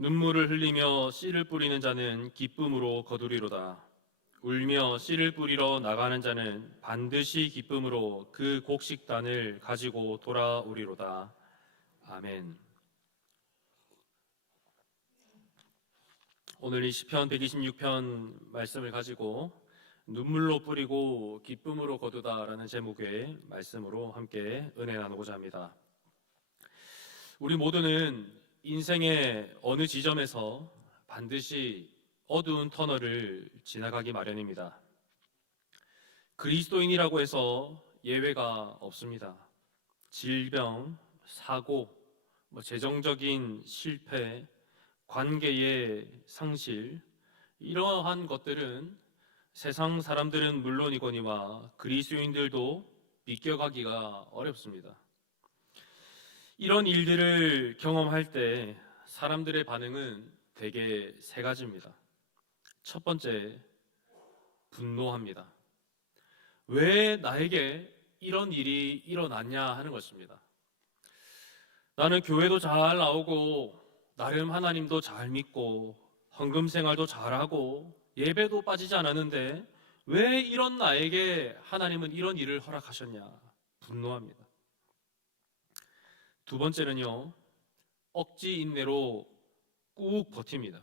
눈물을 흘리며 씨를 뿌리는 자는 기쁨으로 거두리로다. 울며 씨를 뿌리러 나가는 자는 반드시 기쁨으로 그 곡식단을 가지고 돌아오리로다. 아멘. 오늘 이 시편 126편 말씀을 가지고 눈물로 뿌리고 기쁨으로 거두다라는 제목의 말씀으로 함께 은혜 나누고자 합니다. 우리 모두는 인생의 어느 지점에서 반드시 어두운 터널을 지나가기 마련입니다. 그리스도인이라고 해서 예외가 없습니다. 질병, 사고, 재정적인 실패, 관계의 상실, 이러한 것들은 세상 사람들은 물론이거니와 그리스도인들도 비껴가기가 어렵습니다. 이런 일들을 경험할 때 사람들의 반응은 대개 세 가지입니다. 첫 번째, 분노합니다. 왜 나에게 이런 일이 일어났냐 하는 것입니다. 나는 교회도 잘 나오고 나름 하나님도 잘 믿고 헌금 생활도 잘하고 예배도 빠지지 않았는데 왜 이런 나에게 하나님은 이런 일을 허락하셨냐? 분노합니다. 두 번째는요, 억지 인내로 꾹 버팁니다.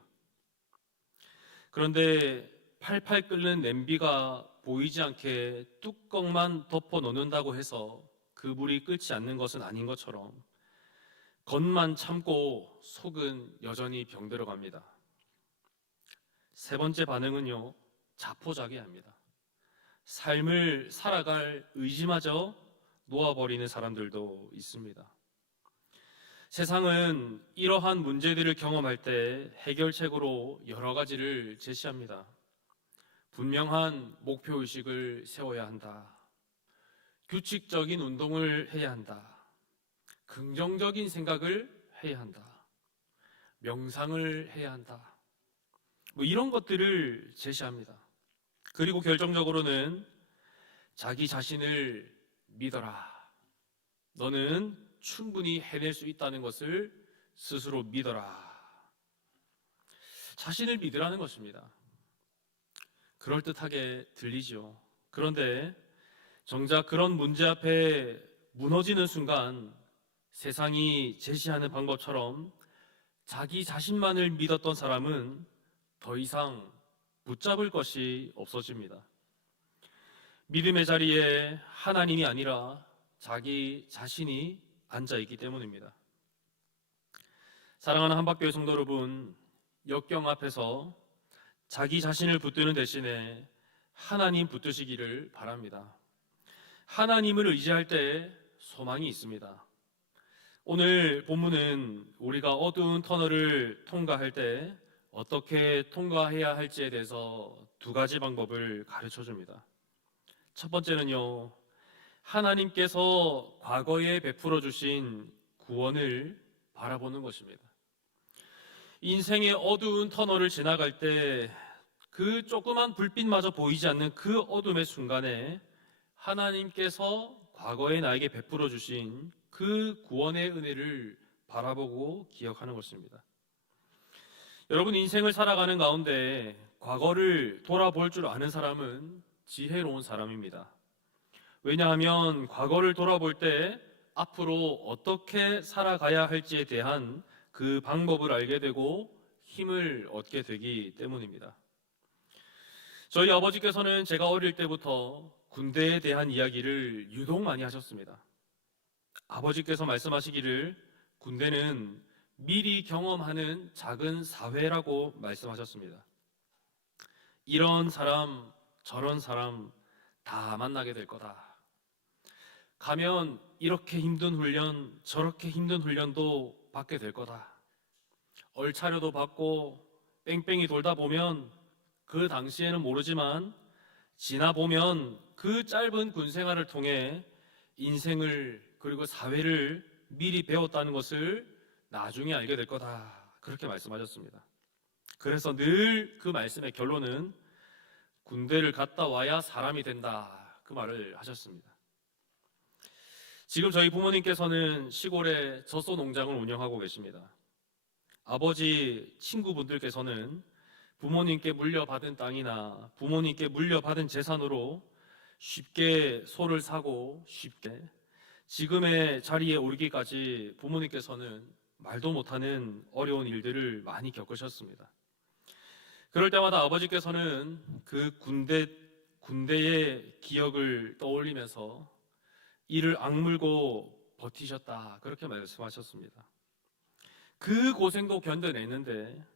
그런데 팔팔 끓는 냄비가 보이지 않게 뚜껑만 덮어 놓는다고 해서 그 불이 끓지 않는 것은 아닌 것처럼 겉만 참고 속은 여전히 병들어 갑니다. 세 번째 반응은요, 자포자기합니다. 삶을 살아갈 의지마저 놓아버리는 사람들도 있습니다. 세상은 이러한 문제들을 경험할 때 해결책으로 여러 가지를 제시합니다. 분명한 목표의식을 세워야 한다. 규칙적인 운동을 해야 한다. 긍정적인 생각을 해야 한다. 명상을 해야 한다. 이런 것들을 제시합니다. 그리고 결정적으로는 자기 자신을 믿어라. 너는 충분히 해낼 수 있다는 것을 스스로 믿어라. 자신을 믿으라는 것입니다. 그럴듯하게 들리죠. 그런데 정작 그런 문제 앞에 무너지는 순간 세상이 제시하는 방법처럼 자기 자신만을 믿었던 사람은 더 이상 붙잡을 것이 없어집니다. 믿음의 자리에 하나님이 아니라 자기 자신이 앉아있기 때문입니다. 사랑하는 한박교회 성도 여러분, 역경 앞에서 자기 자신을 붙드는 대신에 하나님 붙드시기를 바랍니다. 하나님을 의지할 때 소망이 있습니다. 오늘 본문은 우리가 어두운 터널을 통과할 때 어떻게 통과해야 할지에 대해서 두 가지 방법을 가르쳐 줍니다. 첫 번째는요, 하나님께서 과거에 베풀어 주신 구원을 바라보는 것입니다. 인생의 어두운 터널을 지나갈 때 그 조그만 불빛마저 보이지 않는 그 어둠의 순간에 하나님께서 과거에 나에게 베풀어 주신 그 구원의 은혜를 바라보고 기억하는 것입니다. 여러분, 인생을 살아가는 가운데 과거를 돌아볼 줄 아는 사람은 지혜로운 사람입니다. 왜냐하면 과거를 돌아볼 때 앞으로 어떻게 살아가야 할지에 대한 그 방법을 알게 되고 힘을 얻게 되기 때문입니다. 저희 아버지께서는 제가 어릴 때부터 군대에 대한 이야기를 유독 많이 하셨습니다. 아버지께서 말씀하시기를 군대는 미리 경험하는 작은 사회라고 말씀하셨습니다. 이런 사람, 저런 사람 다 만나게 될 거다. 가면 이렇게 힘든 훈련, 저렇게 힘든 훈련도 받게 될 거다. 얼차려도 받고 뺑뺑이 돌다 보면 그 당시에는 모르지만 지나보면 그 짧은 군 생활을 통해 인생을 그리고 사회를 미리 배웠다는 것을 나중에 알게 될 거다. 그렇게 말씀하셨습니다. 그래서 늘 그 말씀의 결론은 군대를 갔다 와야 사람이 된다. 그 말을 하셨습니다. 지금 저희 부모님께서는 시골에 젖소 농장을 운영하고 계십니다. 아버지 친구분들께서는 부모님께 물려받은 땅이나 부모님께 물려받은 재산으로 쉽게 소를 사고 쉽게 지금의 자리에 오르기까지 부모님께서는 말도 못하는 어려운 일들을 많이 겪으셨습니다. 그럴 때마다 아버지께서는 그 군대의 기억을 떠올리면서 이를 악물고 버티셨다, 그렇게 말씀하셨습니다. 그 고생도 견뎌냈는데,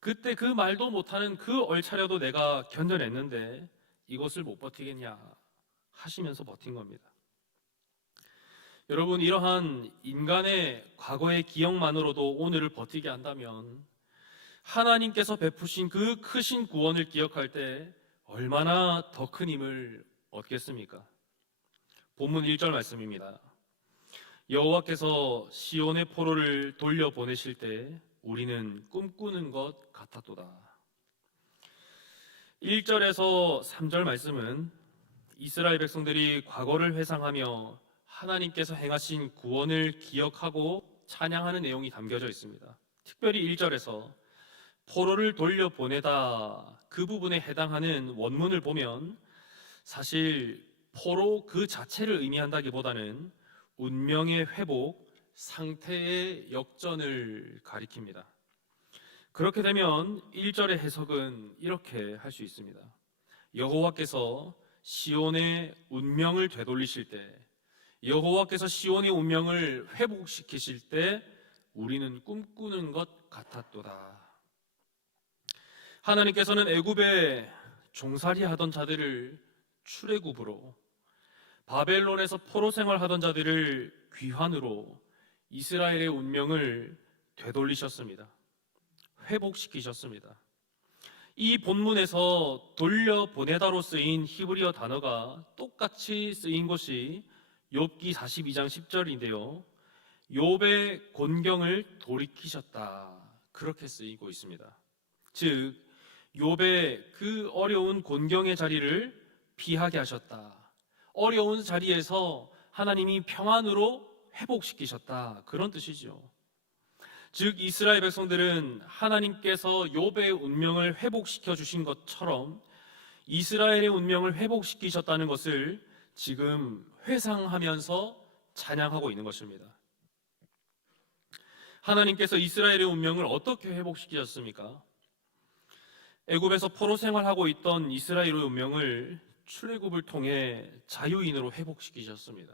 그때 그 말도 못하는 그 얼차려도 내가 견뎌냈는데 이것을 못 버티겠냐 하시면서 버틴 겁니다. 여러분, 이러한 인간의 과거의 기억만으로도 오늘을 버티게 한다면 하나님께서 베푸신 그 크신 구원을 기억할 때 얼마나 더 큰 힘을 얻겠습니까? 본문 1절 말씀입니다. 여호와께서 시온의 포로를 돌려보내실 때 우리는 꿈꾸는 것 같았도다. 1절에서 3절 말씀은 이스라엘 백성들이 과거를 회상하며 하나님께서 행하신 구원을 기억하고 찬양하는 내용이 담겨져 있습니다. 특별히 1절에서 포로를 돌려보내다, 그 부분에 해당하는 원문을 보면 사실 포로 그 자체를 의미한다기보다는 운명의 회복, 상태의 역전을 가리킵니다. 그렇게 되면 1절의 해석은 이렇게 할 수 있습니다. 여호와께서 시온의 운명을 되돌리실 때, 여호와께서 시온의 운명을 회복시키실 때 우리는 꿈꾸는 것 같았도다. 하나님께서는 애굽에 종살이 하던 자들을 출애굽으로, 바벨론에서 포로 생활하던 자들을 귀환으로 이스라엘의 운명을 되돌리셨습니다. 회복시키셨습니다. 이 본문에서 돌려보내다로 쓰인 히브리어 단어가 똑같이 쓰인 것이 욥기 42장 10절인데요. 욥의 곤경을 돌이키셨다, 그렇게 쓰이고 있습니다. 즉 욥의 그 어려운 곤경의 자리를 피하게 하셨다, 어려운 자리에서 하나님이 평안으로 회복시키셨다, 그런 뜻이죠. 즉 이스라엘 백성들은 하나님께서 욥의 운명을 회복시켜 주신 것처럼 이스라엘의 운명을 회복시키셨다는 것을 지금 회상하면서 찬양하고 있는 것입니다. 하나님께서 이스라엘의 운명을 어떻게 회복시키셨습니까? 애굽에서 포로 생활하고 있던 이스라엘의 운명을 출애굽을 통해 자유인으로 회복시키셨습니다.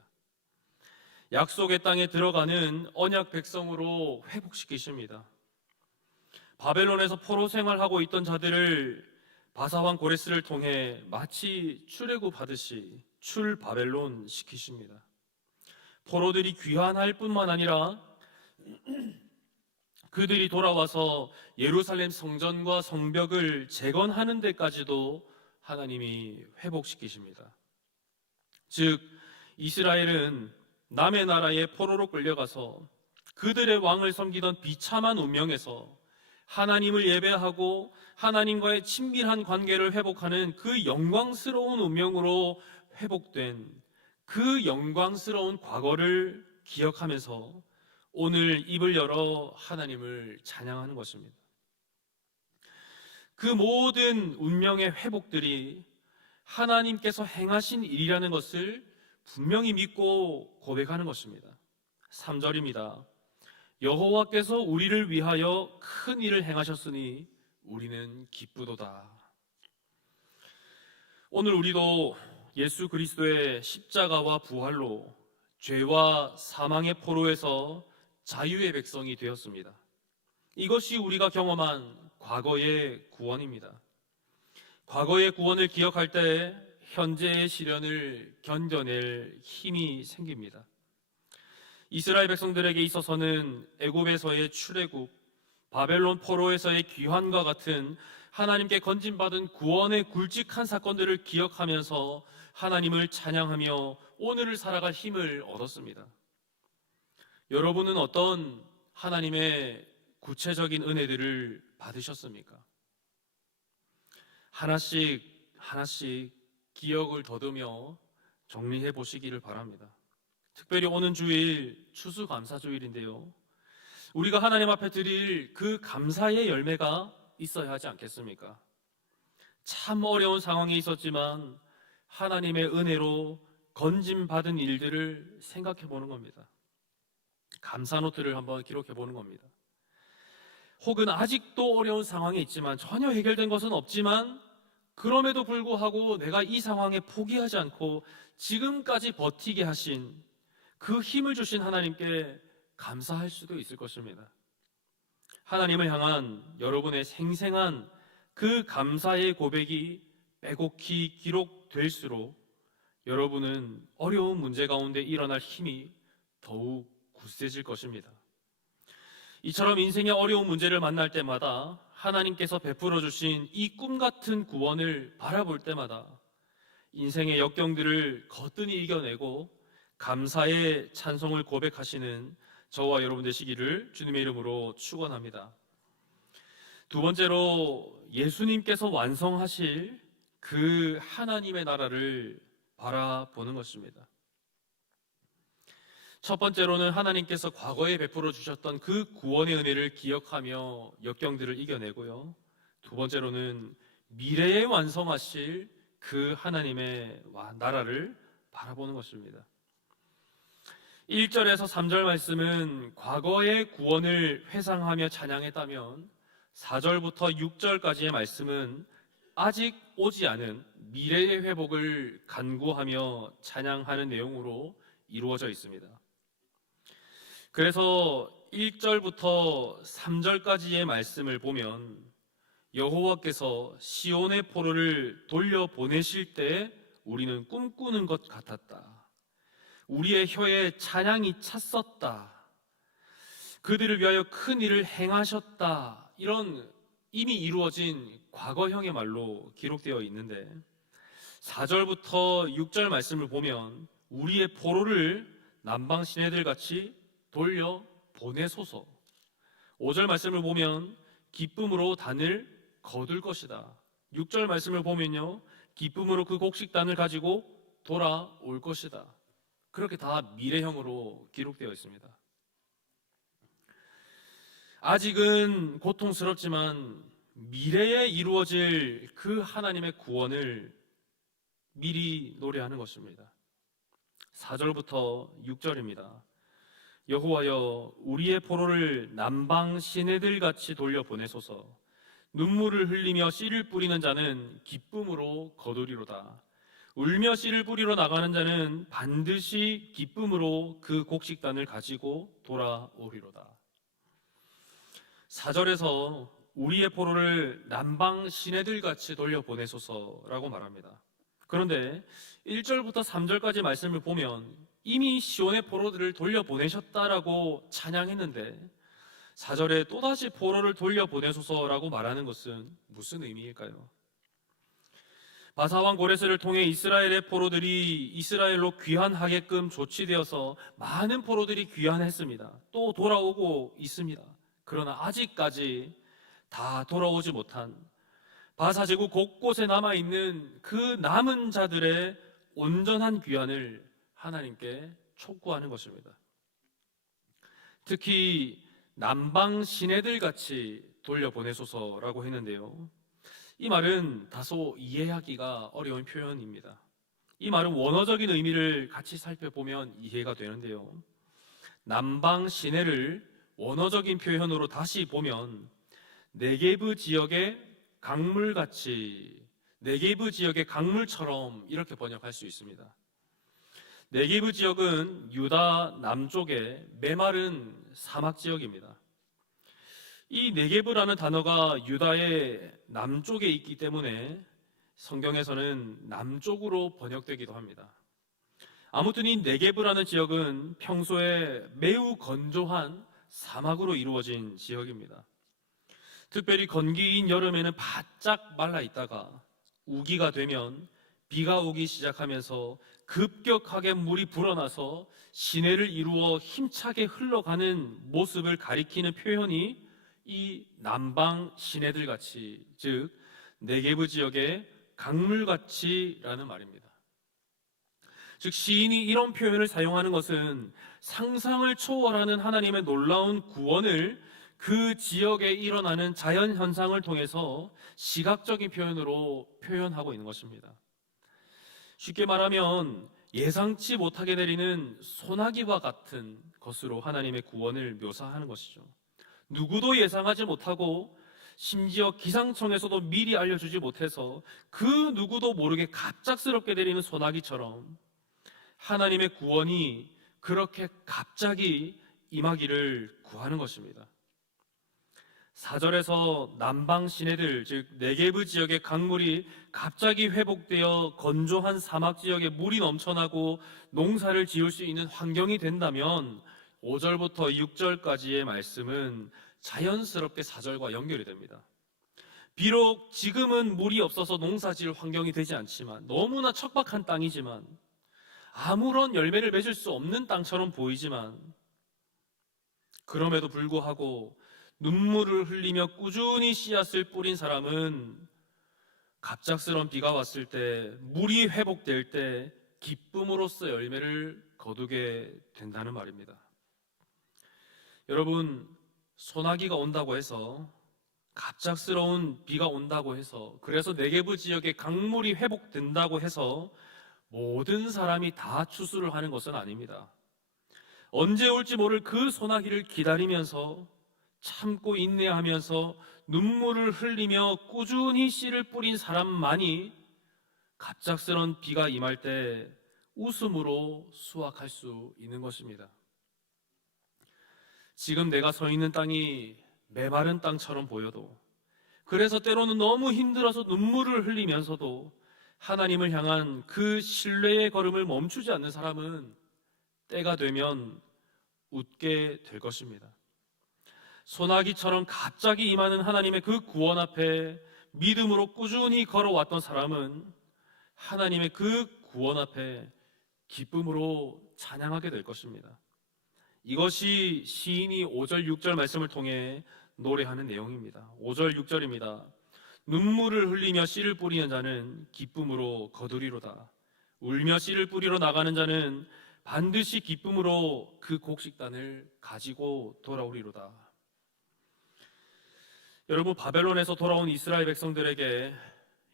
약속의 땅에 들어가는 언약 백성으로 회복시키십니다. 바벨론에서 포로 생활하고 있던 자들을 바사왕 고레스를 통해 마치 출애굽하듯이 출바벨론 시키십니다. 포로들이 귀환할 뿐만 아니라 그들이 돌아와서 예루살렘 성전과 성벽을 재건하는 데까지도 하나님이 회복시키십니다. 즉 이스라엘은 남의 나라에 포로로 끌려가서 그들의 왕을 섬기던 비참한 운명에서 하나님을 예배하고 하나님과의 친밀한 관계를 회복하는 그 영광스러운 운명으로 회복된 그 영광스러운 과거를 기억하면서 오늘 입을 열어 하나님을 찬양하는 것입니다. 그 모든 운명의 회복들이 하나님께서 행하신 일이라는 것을 분명히 믿고 고백하는 것입니다. 3절입니다. 여호와께서 우리를 위하여 큰 일을 행하셨으니 우리는 기쁘도다. 오늘 우리도 예수 그리스도의 십자가와 부활로 죄와 사망의 포로에서 자유의 백성이 되었습니다. 이것이 우리가 경험한 과거의 구원입니다. 과거의 구원을 기억할 때 현재의 시련을 견뎌낼 힘이 생깁니다. 이스라엘 백성들에게 있어서는 애굽에서의 출애굽, 바벨론 포로에서의 귀환과 같은 하나님께 건진받은 구원의 굵직한 사건들을 기억하면서 하나님을 찬양하며 오늘을 살아갈 힘을 얻었습니다. 여러분은 어떤 하나님의 구체적인 은혜들을 받으셨습니까? 하나씩 기억을 더듬어 정리해 보시기를 바랍니다. 특별히 오는 주일 추수감사주일인데요. 우리가 하나님 앞에 드릴 그 감사의 열매가 있어야 하지 않겠습니까? 참 어려운 상황에 있었지만 하나님의 은혜로 건짐받은 일들을 생각해 보는 겁니다. 감사 노트를 한번 기록해 보는 겁니다. 혹은 아직도 어려운 상황에 있지만 전혀 해결된 것은 없지만 그럼에도 불구하고 내가 이 상황에 포기하지 않고 지금까지 버티게 하신 그 힘을 주신 하나님께 감사할 수도 있을 것입니다. 하나님을 향한 여러분의 생생한 그 감사의 고백이 빼곡히 기록될수록 여러분은 어려운 문제 가운데 일어날 힘이 더욱 굳세질 것입니다. 이처럼 인생의 어려운 문제를 만날 때마다 하나님께서 베풀어 주신 이 꿈 같은 구원을 바라볼 때마다 인생의 역경들을 거뜬히 이겨내고 감사의 찬송을 고백하시는 저와 여러분 되시기를 주님의 이름으로 축원합니다. 두 번째로 예수님께서 완성하실 그 하나님의 나라를 바라보는 것입니다. 첫 번째로는 하나님께서 과거에 베풀어 주셨던 그 구원의 은혜를 기억하며 역경들을 이겨내고요. 두 번째로는 미래에 완성하실 그 하나님의 나라를 바라보는 것입니다. 1절에서 3절 말씀은 과거의 구원을 회상하며 찬양했다면 4절부터 6절까지의 말씀은 아직 오지 않은 미래의 회복을 간구하며 찬양하는 내용으로 이루어져 있습니다. 그래서 1절부터 3절까지의 말씀을 보면 여호와께서 시온의 포로를 돌려보내실 때 우리는 꿈꾸는 것 같았다. 우리의 혀에 찬양이 찼었다. 그들을 위하여 큰 일을 행하셨다. 이런 이미 이루어진 과거형의 말로 기록되어 있는데 4절부터 6절 말씀을 보면 우리의 포로를 남방 시내들 같이 돌려 보내소서. 5절 말씀을 보면 기쁨으로 단을 거둘 것이다. 6절 말씀을 보면요, 기쁨으로 그 곡식단을 가지고 돌아올 것이다. 그렇게 다 미래형으로 기록되어 있습니다. 아직은 고통스럽지만 미래에 이루어질 그 하나님의 구원을 미리 노래하는 것입니다. 4절부터 6절입니다. 여호와여 우리의 포로를 남방 시내들 같이 돌려보내소서. 눈물을 흘리며 씨를 뿌리는 자는 기쁨으로 거두리로다. 울며 씨를 뿌리러 나가는 자는 반드시 기쁨으로 그 곡식단을 가지고 돌아오리로다. 4절에서 우리의 포로를 남방 시내들 같이 돌려보내소서라고 말합니다. 그런데 1절부터 3절까지 말씀을 보면 이미 시온의 포로들을 돌려보내셨다라고 찬양했는데 4절에 또다시 포로를 돌려보내소서라고 말하는 것은 무슨 의미일까요? 바사왕 고레스를 통해 이스라엘의 포로들이 이스라엘로 귀환하게끔 조치되어서 많은 포로들이 귀환했습니다. 또 돌아오고 있습니다. 그러나 아직까지 다 돌아오지 못한 바사 제국 곳곳에 남아있는 그 남은 자들의 온전한 귀환을 하나님께 촉구하는 것입니다. 특히 남방 시내들 같이 돌려보내소서라고 했는데요. 이 말은 다소 이해하기가 어려운 표현입니다. 이 말은 원어적인 의미를 같이 살펴보면 이해가 되는데요. 남방 시내를 원어적인 표현으로 다시 보면 네게브 지역의 강물같이, 네게브 지역의 강물처럼 이렇게 번역할 수 있습니다. 네게브 지역은 유다 남쪽의 메마른 사막 지역입니다. 이 네게브라는 단어가 유다의 남쪽에 있기 때문에 성경에서는 남쪽으로 번역되기도 합니다. 아무튼 이 네게브라는 지역은 평소에 매우 건조한 사막으로 이루어진 지역입니다. 특별히 건기인 여름에는 바짝 말라 있다가 우기가 되면 비가 오기 시작하면서 급격하게 물이 불어나서 시내를 이루어 힘차게 흘러가는 모습을 가리키는 표현이 이 남방 시내들 같이, 즉 네게브 지역의 강물같이라는 말입니다. 즉 시인이 이런 표현을 사용하는 것은 상상을 초월하는 하나님의 놀라운 구원을 그 지역에 일어나는 자연 현상을 통해서 시각적인 표현으로 표현하고 있는 것입니다. 쉽게 말하면 예상치 못하게 내리는 소나기와 같은 것으로 하나님의 구원을 묘사하는 것이죠. 누구도 예상하지 못하고 심지어 기상청에서도 미리 알려주지 못해서 그 누구도 모르게 갑작스럽게 내리는 소나기처럼 하나님의 구원이 그렇게 갑자기 임하기를 구하는 것입니다. 4절에서 남방 시내들, 즉 네게브 지역의 강물이 갑자기 회복되어 건조한 사막 지역에 물이 넘쳐나고 농사를 지을 수 있는 환경이 된다면 5절부터 6절까지의 말씀은 자연스럽게 4절과 연결이 됩니다. 비록 지금은 물이 없어서 농사 지을 환경이 되지 않지만, 너무나 척박한 땅이지만, 아무런 열매를 맺을 수 없는 땅처럼 보이지만, 그럼에도 불구하고 눈물을 흘리며 꾸준히 씨앗을 뿌린 사람은 갑작스런 비가 왔을 때, 물이 회복될 때 기쁨으로써 열매를 거두게 된다는 말입니다. 여러분, 소나기가 온다고 해서, 갑작스러운 비가 온다고 해서, 그래서 네게브 지역의 강물이 회복된다고 해서 모든 사람이 다 추수를 하는 것은 아닙니다. 언제 올지 모를 그 소나기를 기다리면서 참고 인내하면서 눈물을 흘리며 꾸준히 씨를 뿌린 사람만이 갑작스런 비가 임할 때 웃음으로 수확할 수 있는 것입니다. 지금 내가 서 있는 땅이 메마른 땅처럼 보여도, 그래서 때로는 너무 힘들어서 눈물을 흘리면서도 하나님을 향한 그 신뢰의 걸음을 멈추지 않는 사람은 때가 되면 웃게 될 것입니다. 소나기처럼 갑자기 임하는 하나님의 그 구원 앞에 믿음으로 꾸준히 걸어왔던 사람은 하나님의 그 구원 앞에 기쁨으로 찬양하게 될 것입니다. 이것이 시인이 5절 6절 말씀을 통해 노래하는 내용입니다. 5절 6절입니다. 눈물을 흘리며 씨를 뿌리는 자는 기쁨으로 거두리로다. 울며 씨를 뿌리러 나가는 자는 반드시 기쁨으로 그 곡식단을 가지고 돌아오리로다. 여러분, 바벨론에서 돌아온 이스라엘 백성들에게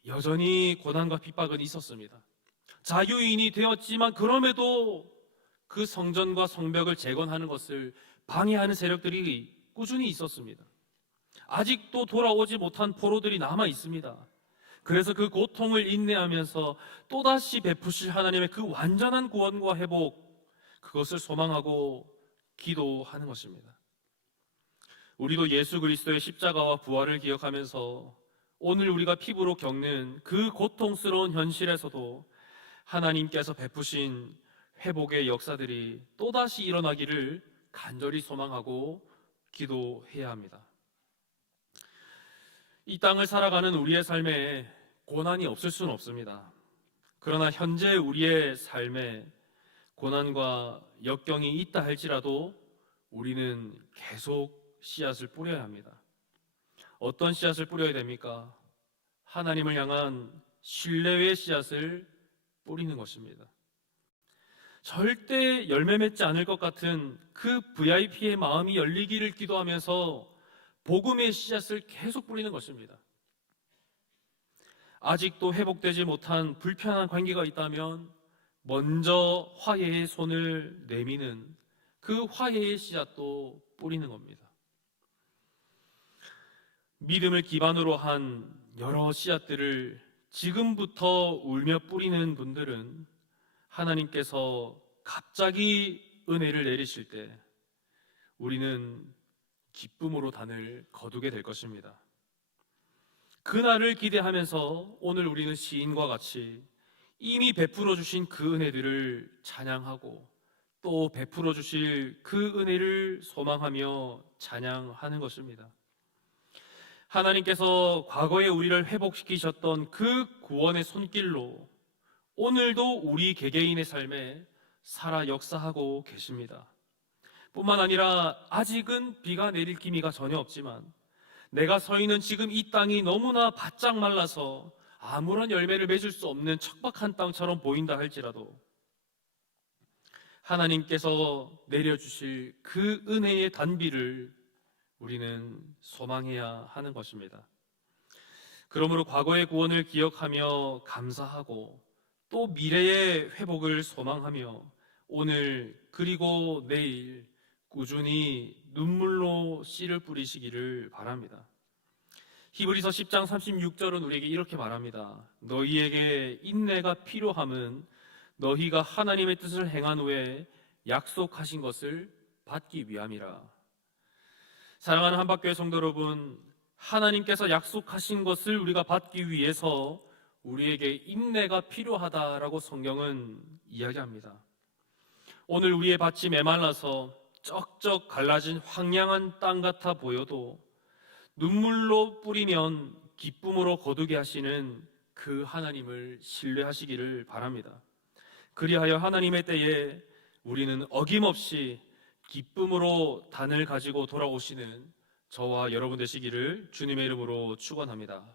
여전히 고난과 핍박은 있었습니다. 자유인이 되었지만 그럼에도 그 성전과 성벽을 재건하는 것을 방해하는 세력들이 꾸준히 있었습니다. 아직도 돌아오지 못한 포로들이 남아 있습니다. 그래서 그 고통을 인내하면서 또다시 베푸실 하나님의 그 완전한 구원과 회복, 그것을 소망하고 기도하는 것입니다. 우리도 예수 그리스도의 십자가와 부활을 기억하면서 오늘 우리가 피부로 겪는 그 고통스러운 현실에서도 하나님께서 베푸신 회복의 역사들이 또다시 일어나기를 간절히 소망하고 기도해야 합니다. 이 땅을 살아가는 우리의 삶에 고난이 없을 수는 없습니다. 그러나 현재 우리의 삶에 고난과 역경이 있다 할지라도 우리는 계속 씨앗을 뿌려야 합니다. 어떤 씨앗을 뿌려야 됩니까? 하나님을 향한 신뢰의 씨앗을 뿌리는 것입니다. 절대 열매 맺지 않을 것 같은 그 VIP의 마음이 열리기를 기도하면서 복음의 씨앗을 계속 뿌리는 것입니다. 아직도 회복되지 못한 불편한 관계가 있다면 먼저 화해의 손을 내미는 그 화해의 씨앗도 뿌리는 겁니다. 믿음을 기반으로 한 여러 씨앗들을 지금부터 울며 뿌리는 분들은 하나님께서 갑자기 은혜를 내리실 때 우리는 기쁨으로 단을 거두게 될 것입니다. 그날을 기대하면서 오늘 우리는 시인과 같이 이미 베풀어 주신 그 은혜들을 찬양하고 또 베풀어 주실 그 은혜를 소망하며 찬양하는 것입니다. 하나님께서 과거에 우리를 회복시키셨던 그 구원의 손길로 오늘도 우리 개개인의 삶에 살아 역사하고 계십니다. 뿐만 아니라 아직은 비가 내릴 기미가 전혀 없지만 내가 서 있는 지금 이 땅이 너무나 바짝 말라서 아무런 열매를 맺을 수 없는 척박한 땅처럼 보인다 할지라도 하나님께서 내려주실 그 은혜의 단비를 우리는 소망해야 하는 것입니다. 그러므로 과거의 구원을 기억하며 감사하고 또 미래의 회복을 소망하며 오늘 그리고 내일 꾸준히 눈물로 씨를 뿌리시기를 바랍니다. 히브리서 10장 36절은 우리에게 이렇게 말합니다. 너희에게 인내가 필요함은 너희가 하나님의 뜻을 행한 후에 약속하신 것을 받기 위함이라. 사랑하는 한박교회 성도 여러분, 하나님께서 약속하신 것을 우리가 받기 위해서 우리에게 인내가 필요하다라고 성경은 이야기합니다. 오늘 우리의 밭이 메말라서 쩍쩍 갈라진 황량한 땅 같아 보여도 눈물로 뿌리면 기쁨으로 거두게 하시는 그 하나님을 신뢰하시기를 바랍니다. 그리하여 하나님의 때에 우리는 어김없이 기쁨으로 단을 가지고 돌아오시는 저와 여러분 되시기를 주님의 이름으로 축원합니다.